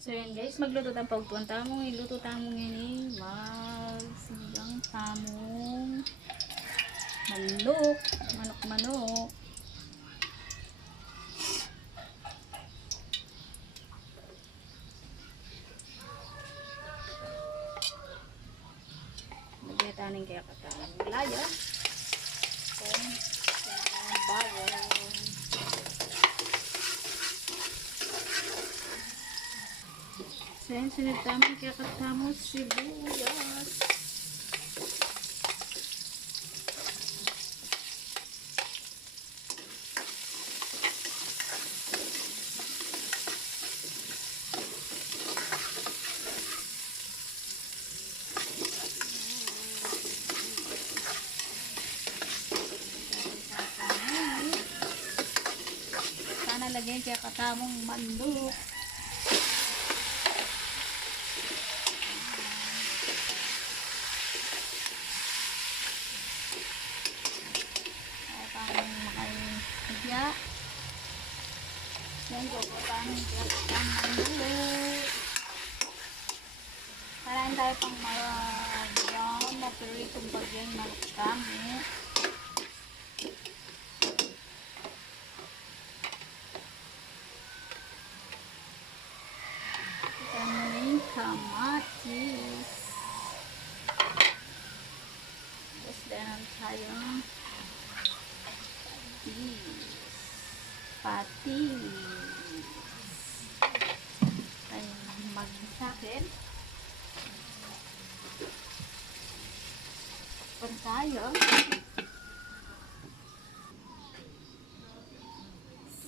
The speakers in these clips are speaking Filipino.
So yan guys, magluto tayong pagtuan tamong, iluto tamong ini, magsigang tamong manok, manok. Lagyan tayo kaya katamong laya. Kung bawang. So yan, sunod tamong kaya katamong sibuyas. Lagyan kaya katamong mandok. Tamong makaiya. Yan ko tamong kaya katamong mandok. Karain tayo pang brown na piritong bagyan ng kami. Kamatis. Tapos meron tayong patis. Ay magsakin. Pan tayo.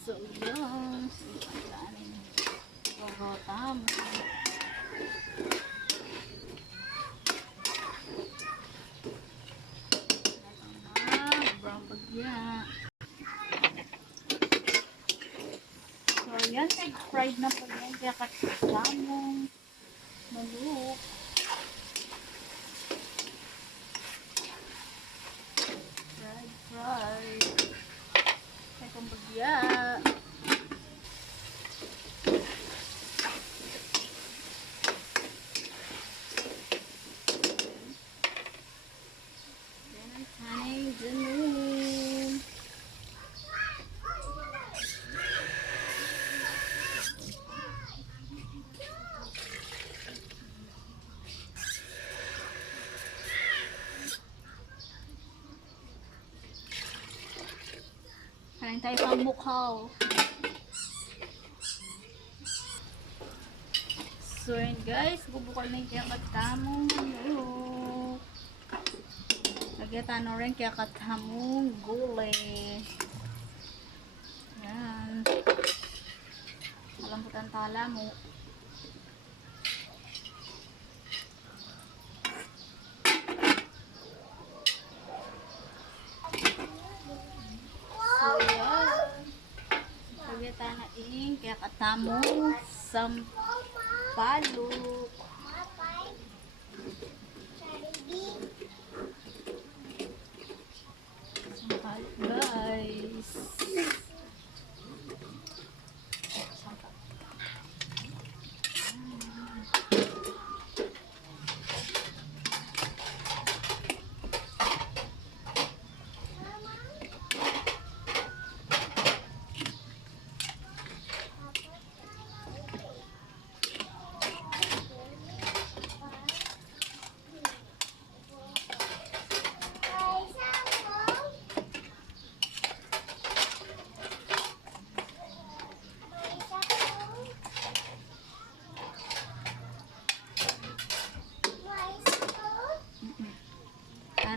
So yun. Pagkatama. So yan, fried na po yan. Kaya katamong manok. Fried. Kaya kong bagya. Kain tayo pang mukhaw. So yun guys, bubukal na yung kaya katamong manok. Lagyan tayo na rin kaya katamong gulay. Yan. Malambutan tala mo. Kaya katamong sampalok. Sampalok guys.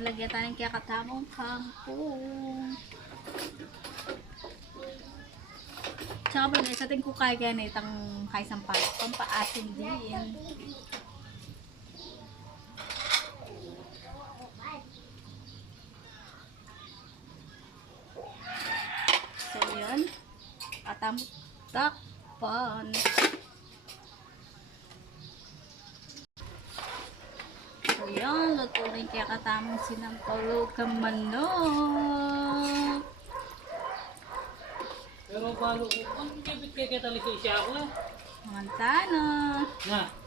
Lagyan tayo ng kaya katamong kangkong. Tsaka ba sa ating kukay kaya na itang kaisang pampaasin din. So yun. Katamong takpan. Ayan, luto rin kaya katamong sinampalok ang manok. Pero balo ko, ang bibit kaya talaga siya ako eh. Mantana. Na.